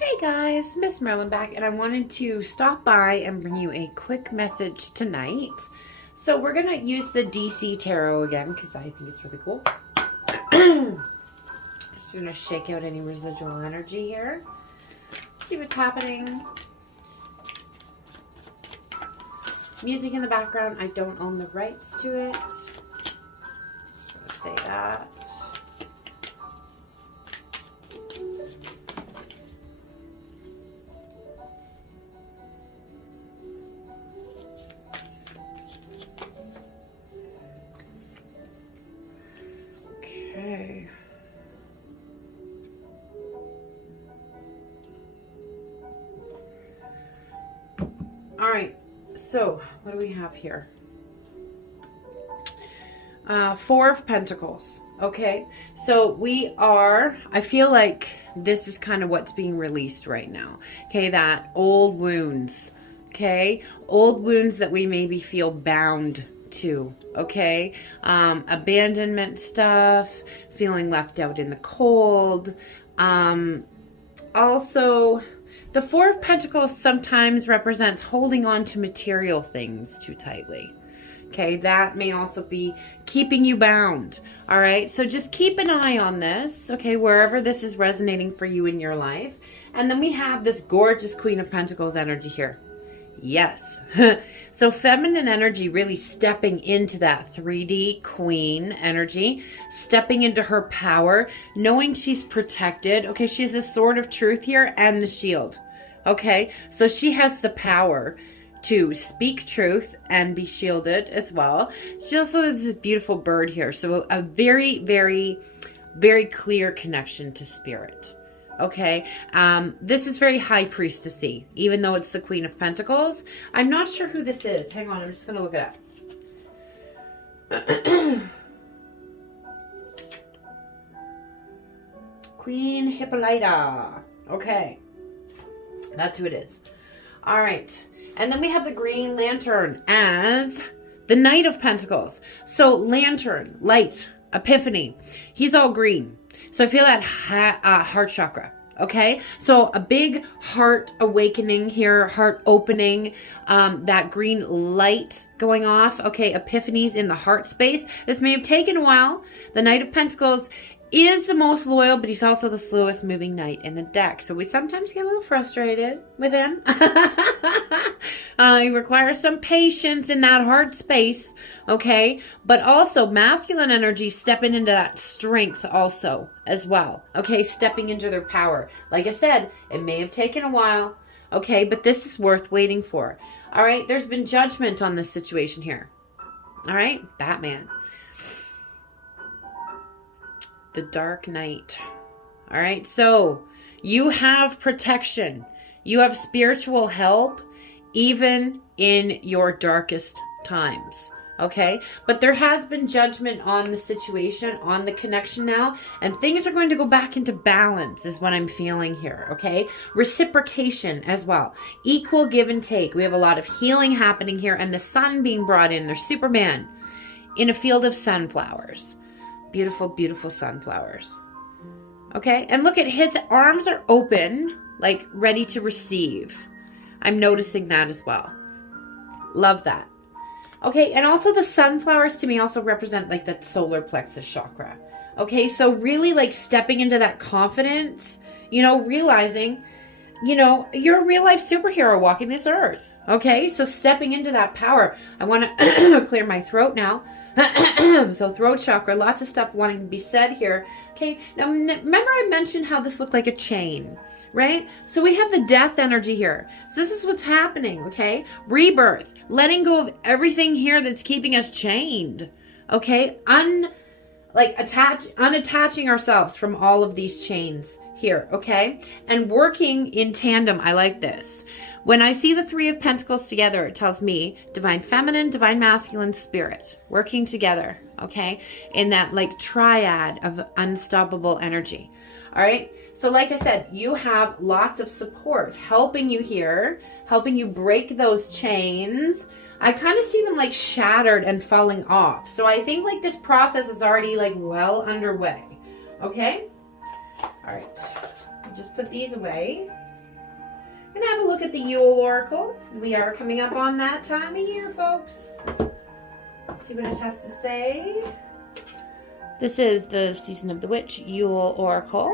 Hey guys, MsMerlin back, and I wanted to stop by and bring you a quick message tonight. So we're gonna use the DC Tarot again because I think it's really cool. Just gonna shake out any residual energy here. See what's happening. Music in the background, I don't own the rights to it. Just gonna say that. Okay. All right. So, what do we have here? Four of Pentacles. Okay. So, I feel like this is kind of what's being released right now. Okay. That old wounds. Okay. Old wounds that we maybe feel bound to. Okay. Abandonment stuff, feeling left out in the cold. Also, the Four of Pentacles sometimes represents holding on to material things too tightly. Okay, that may also be keeping you bound. All right, so just keep an eye on this, okay, wherever this is resonating for you in your life. And then we have this gorgeous Queen of Pentacles energy here. Yes. So feminine energy really stepping into that 3D queen energy, stepping into her power, knowing she's protected. Okay, she has the sword of truth here and the shield. Okay, so she has the power to speak truth and be shielded as well. She also has this beautiful bird here. So a very, very, very clear connection to spirit. Okay, this is very high priestessy, even though it's the Queen of Pentacles. I'm not sure who this is. Hang on, I'm just going to look it up. Queen Hippolyta. Okay, that's who it is. All right, and then we have the Green Lantern as the Knight of Pentacles. So lantern, light, epiphany. He's all green. So I feel that heart chakra, okay? So a big heart awakening here, heart opening, that green light going off, okay? Epiphanies in the heart space. This may have taken a while. The Knight of Pentacles is the most loyal, but he's also the slowest moving knight in the deck. So we sometimes get a little frustrated with him. He requires some patience in that heart space, okay? But also masculine energy stepping into that strength also as well, okay? Stepping into their power. Like I said, it may have taken a while, okay? But this is worth waiting for. All right? There's been judgment on this situation here. All right? Batman. The Dark Knight. All right, so you have protection. You have spiritual help even in your darkest times. Okay, but there has been judgment on the situation, on the connection now, and things are going to go back into balance is what I'm feeling here. Okay, reciprocation as well, equal give and take. We have a lot of healing happening here, and the sun being brought in. There's Superman in a field of sunflowers. Beautiful, beautiful sunflowers. Okay, and look at his arms are open, like ready to receive. I'm noticing that as well. Love that. Okay, and also the sunflowers to me also represent like that solar plexus chakra. Okay, so really like stepping into that confidence, you know, realizing, you know, you're a real life superhero walking this earth. Okay, so stepping into that power. I want to clear my throat now. So throat chakra, lots of stuff wanting to be said here. Okay, now remember I mentioned how this looked like a chain, right? So we have the death energy here. So this is what's happening, okay? Rebirth, letting go of everything here that's keeping us chained, okay? Unattaching ourselves from all of these chains here, okay? And working in tandem, I like this. When I see the Three of Pentacles together, it tells me divine feminine, divine masculine, spirit working together, okay? In that like triad of unstoppable energy. All right. So like I said, you have lots of support helping you here, helping you break those chains. I kind of see them like shattered and falling off. So I think like this process is already like well underway. Okay. All right. Just put these away. And have a look at the Yule Oracle. We are coming up on that time of year, folks. Let's see what it has to say. This is the Season of the Witch Yule Oracle.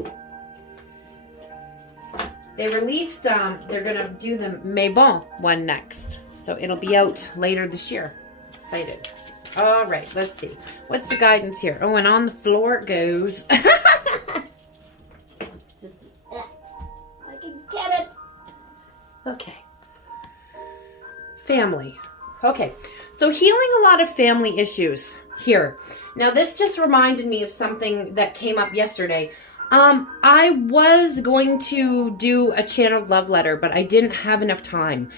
Okay. They released, they're going to do the Mabon one next. So it'll be out later this year. Excited. All right, let's see. What's the guidance here? Oh, and on the floor it goes. Just, I can get it. Okay. Family. Okay. So healing a lot of family issues here. Now, this just reminded me of something that came up yesterday. I was going to do a channeled love letter, but I didn't have enough time.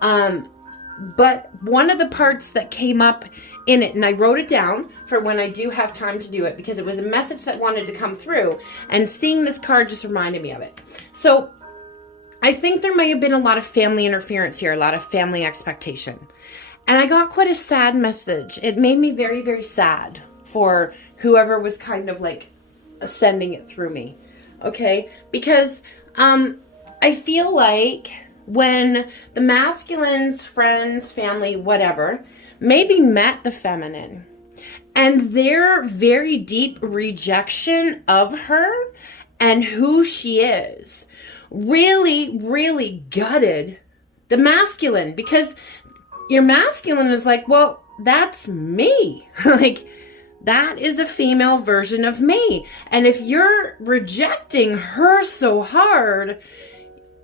But one of the parts that came up in it, and I wrote it down for when I do have time to do it, because it was a message that wanted to come through, and seeing this card just reminded me of it. So I think there may have been a lot of family interference here, a lot of family expectation. And I got quite a sad message. It made me very, very sad for whoever was kind of like sending it through me. Okay? Because I feel like when the masculines, friends, family, whatever, maybe met the feminine, and their very deep rejection of her and who she is really, really gutted the masculine, because your masculine is like, well, that's me. Like, that is a female version of me. And if you're rejecting her so hard,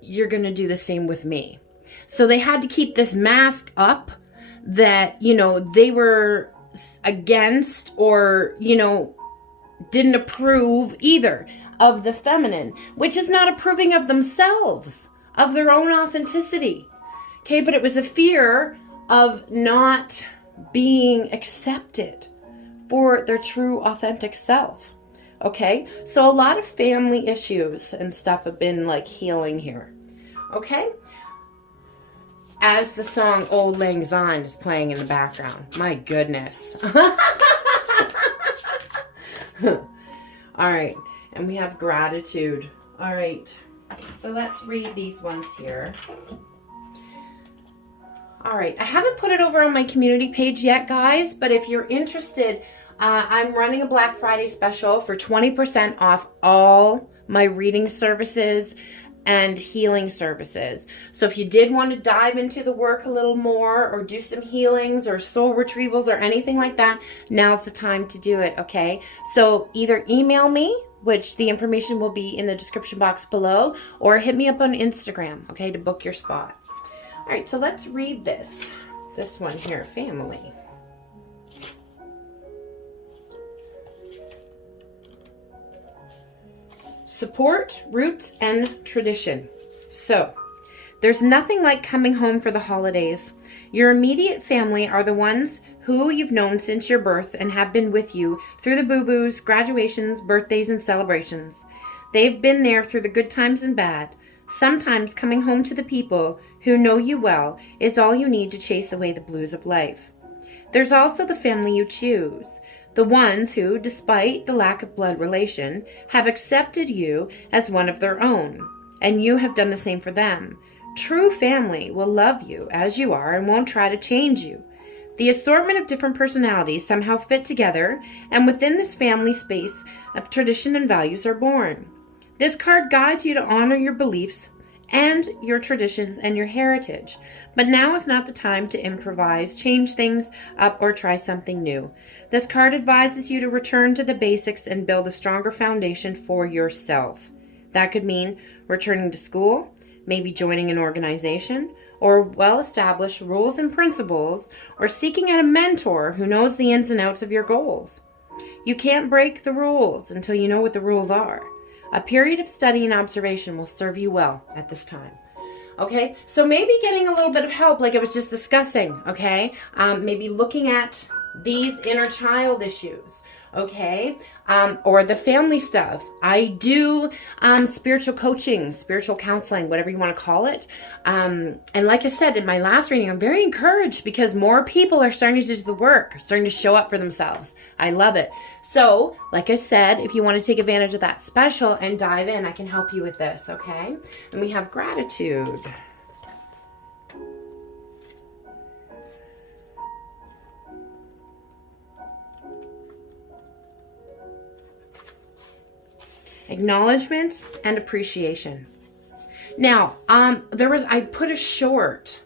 you're going to do the same with me. So they had to keep this mask up that, you know, they were against or, you know, didn't approve either of the feminine, which is not approving of themselves, of their own authenticity. Okay, but it was a fear of not being accepted for their true authentic self. Okay, so a lot of family issues and stuff have been like healing here. Okay, as the song Old Lang Syne is playing in the background. My goodness. All right, and we have gratitude. All right, so let's read these ones here. All right, I haven't put it over on my community page yet, guys, but if you're interested, I'm running a Black Friday special for 20% off all my reading services and healing services. So if you did want to dive into the work a little more, or do some healings or soul retrievals or anything like that, now's the time to do it, okay? So either email me, which the information will be in the description box below, or hit me up on Instagram, okay, to book your spot. All right, so let's read this. This one here, family. Support, roots, and tradition. So, there's nothing like coming home for the holidays. Your immediate family are the ones who you've known since your birth and have been with you through the boo-boos, graduations, birthdays, and celebrations. They've been there through the good times and bad. Sometimes coming home to the people who know you well is all you need to chase away the blues of life. There's also the family you choose. The ones who, despite the lack of blood relation, have accepted you as one of their own, and you have done the same for them. True family will love you as you are and won't try to change you. The assortment of different personalities somehow fit together, and within this family space of tradition and values are born. This card guides you to honor your beliefs and your traditions and your heritage. But now is not the time to improvise, change things up, or try something new. This card advises you to return to the basics and build a stronger foundation for yourself. That could mean returning to school, maybe joining an organization, or well-established rules and principles, or seeking out a mentor who knows the ins and outs of your goals. You can't break the rules until you know what the rules are. A period of study and observation will serve you well at this time. Okay, so maybe getting a little bit of help, like I was just discussing, okay? Maybe looking at these inner child issues, okay? Or the family stuff. I do spiritual coaching, spiritual counseling, whatever you want to call it. And like I said in my last reading, I'm very encouraged because more people are starting to do the work, starting to show up for themselves. I love it. So, like I said, if you want to take advantage of that special and dive in, I can help you with this, okay? And we have gratitude. Acknowledgement and appreciation. Now, I put a short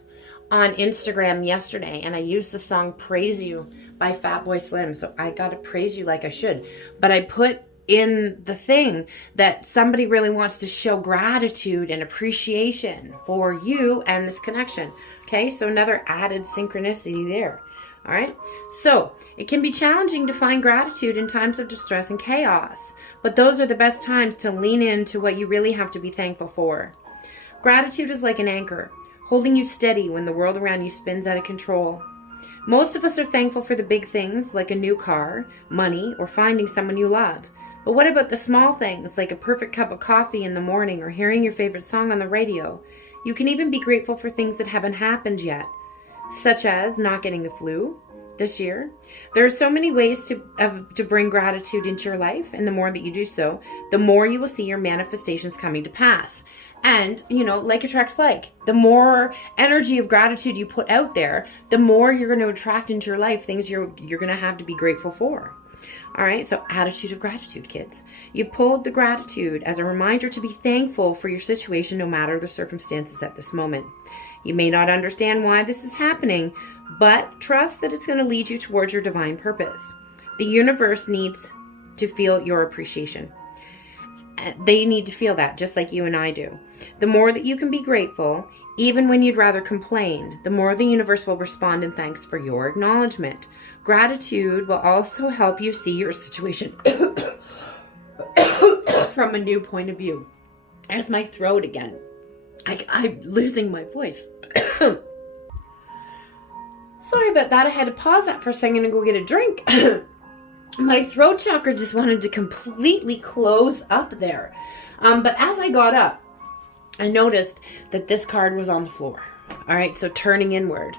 on Instagram yesterday, and I used the song Praise You by Fatboy Slim. So I got to praise you like I should. But I put in the thing that somebody really wants to show gratitude and appreciation for you and this connection. Okay, so another added synchronicity there. All right, so it can be challenging to find gratitude in times of distress and chaos, but those are the best times to lean into what you really have to be thankful for. Gratitude is like an anchor, holding you steady when the world around you spins out of control. Most of us are thankful for the big things like a new car, money, or finding someone you love. But what about the small things like a perfect cup of coffee in the morning or hearing your favorite song on the radio? You can even be grateful for things that haven't happened yet, such as not getting the flu this year. There are so many ways to bring gratitude into your life, and the more that you do so, the more you will see your manifestations coming to pass. And, you know, like attracts like. The more energy of gratitude you put out there, the more you're going to attract into your life things you're going to have to be grateful for. All right, so attitude of gratitude, kids. You pulled the gratitude as a reminder to be thankful for your situation no matter the circumstances at this moment. You may not understand why this is happening, but trust that it's going to lead you towards your divine purpose. The universe needs to feel your appreciation. They need to feel that, just like you and I do. The more that you can be grateful, even when you'd rather complain, the more the universe will respond in thanks for your acknowledgement. Gratitude will also help you see your situation from a new point of view. There's my throat again. I'm losing my voice. Sorry about that. I had to pause that for a second and go get a drink. My throat chakra just wanted to completely close up there. But as I got up, I noticed that this card was on the floor. All right, so turning inward.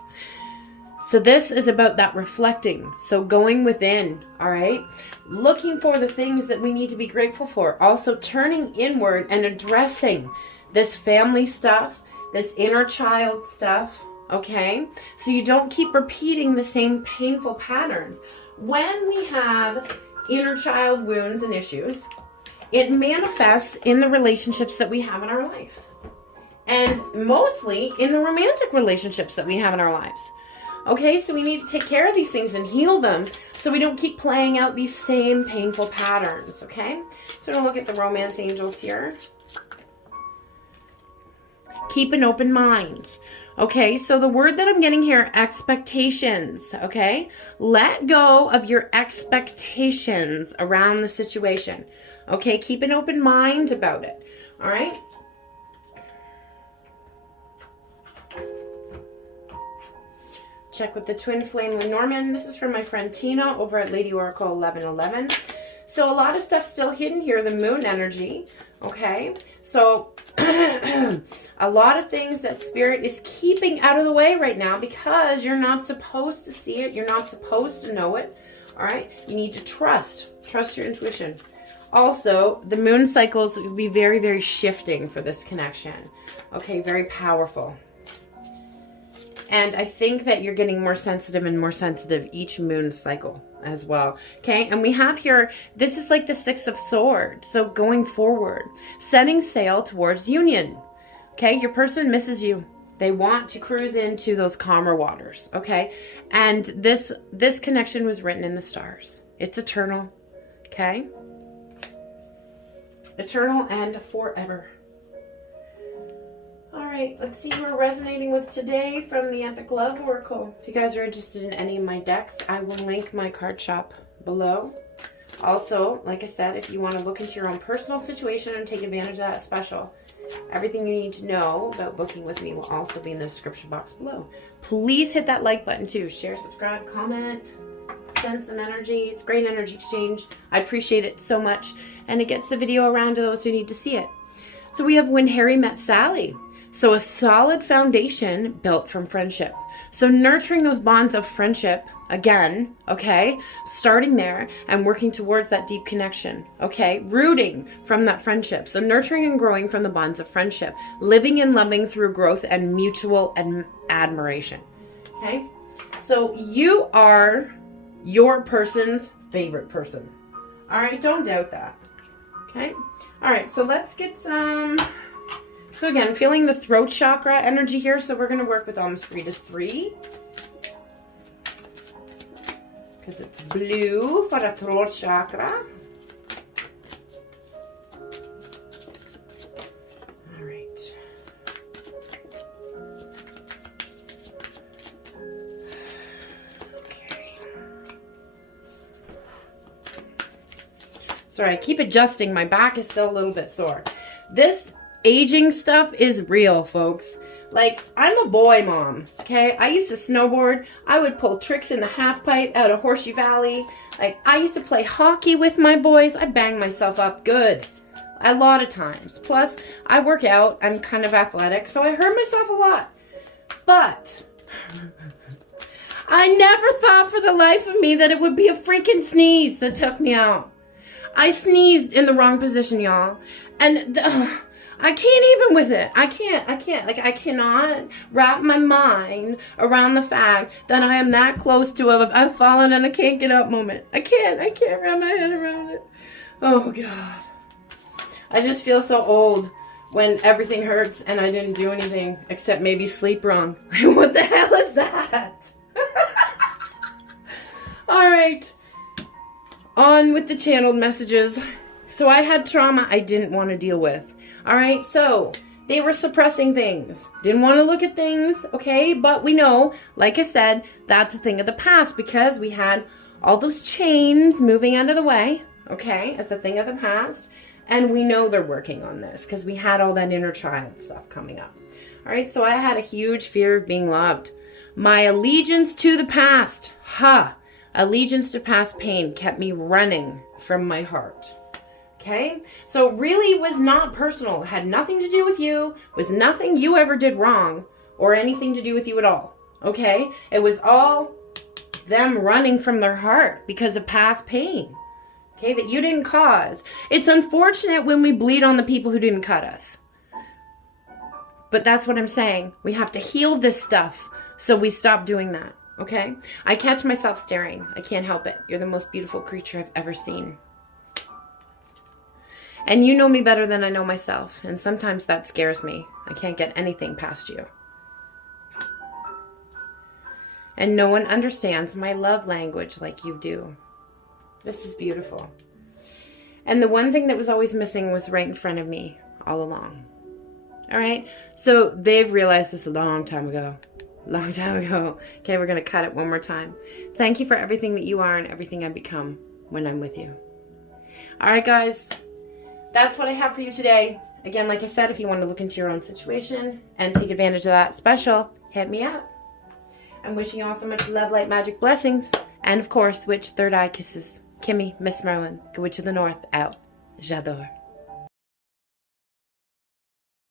So this is about that reflecting. So going within, all right? Looking for the things that we need to be grateful for. Also turning inward and addressing this family stuff, this inner child stuff, okay? So you don't keep repeating the same painful patterns. When we have inner child wounds and issues, it manifests in the relationships that we have in our lives. And mostly in the romantic relationships that we have in our lives. Okay, so we need to take care of these things and heal them so we don't keep playing out these same painful patterns, okay? So we're going to look at the romance angels here. Keep an open mind. Okay, so the word that I'm getting here, expectations, okay? Let go of your expectations around the situation. Okay, keep an open mind about it, all right? Check with the Twinflame Lenormand. This is from my friend Tina over at Lady Oracle 1111. So a lot of stuff still hidden here, the moon energy, okay? So a lot of things that Spirit is keeping out of the way right now because you're not supposed to see it. You're not supposed to know it, all right? You need to trust your intuition. Also, the moon cycles will be very, very shifting for this connection, okay? Very powerful. And I think that you're getting more sensitive and more sensitive each moon cycle as well. Okay, and we have here, this is like the Six of Swords. So going forward, setting sail towards union. Okay, your person misses you. They want to cruise into those calmer waters. Okay, and this connection was written in the stars. It's eternal. Okay, eternal and forever. All right, let's see who we're resonating with today from the Epic Love Oracle. If you guys are interested in any of my decks, I will link my card shop below. Also, like I said, if you want to look into your own personal situation and take advantage of that special, everything you need to know about booking with me will also be in the description box below. Please hit that like button too. Share, subscribe, comment. send some energy. It's great energy exchange. I appreciate it so much. And it gets the video around to those who need to see it. So we have When Harry Met Sally. So a solid foundation built from friendship. So nurturing those bonds of friendship again, okay? Starting there and working towards that deep connection, okay? Rooting from that friendship. So nurturing and growing from the bonds of friendship. Living and loving through growth and mutual admiration, okay? So you are your person's favorite person. All right, don't doubt that, okay? All right, so let's get some... So again, feeling the throat chakra energy here. So we're going to work with almost 3 to 3. Because it's blue for the throat chakra. All right. Okay. Sorry, I keep adjusting. My back is still a little bit sore. This aging stuff is real, folks. Like, I'm a boy mom, okay? I used to snowboard. I would pull tricks in the half pipe out of Horseshoe Valley. Like, I used to play hockey with my boys. I banged myself up good a lot of times. Plus, I work out. I'm kind of athletic, so I hurt myself a lot. But I never thought for the life of me that it would be a freaking sneeze that took me out. I sneezed in the wrong position, y'all. And I can't even with it. I can't. Like, I cannot wrap my mind around the fact that I am that close to a I've fallen and I can't get up moment. I can't wrap my head around it. Oh, God. I just feel so old when everything hurts and I didn't do anything except maybe sleep wrong. What the hell is that? All right. On with the channeled messages. So I had trauma I didn't want to deal with. All right, so they were suppressing things. Didn't want to look at things, okay? But we know, like I said, that's a thing of the past because we had all those chains moving out of the way, okay? As a thing of the past. And we know they're working on this because we had all that inner child stuff coming up. All right, so I had a huge fear of being loved. My allegiance to the past, allegiance to past pain kept me running from my heart. Okay, so really was not personal. It had nothing to do with you. Was nothing you ever did wrong or anything to do with you at all. Okay, it was all them running from their heart because of past pain. Okay, that you didn't cause. It's unfortunate when we bleed on the people who didn't cut us. But that's what I'm saying. We have to heal this stuff so we stop doing that. Okay, I catch myself staring. I can't help it. You're the most beautiful creature I've ever seen. And you know me better than I know myself. And sometimes that scares me. I can't get anything past you. And no one understands my love language like you do. This is beautiful. And the one thing that was always missing was right in front of me all along. All right? So they've realized this a long time ago. Long time ago. Okay, we're going to cut it one more time. Thank you for everything that you are and everything I become when I'm with you. All right, guys. That's what I have for you today. Again, like I said, if you want to look into your own situation and take advantage of that special, hit me up. I'm wishing you all so much love, light, magic, blessings. And of course, witch third eye kisses. Kimmy, MsMerlin, Good Witch of the North, out. J'adore.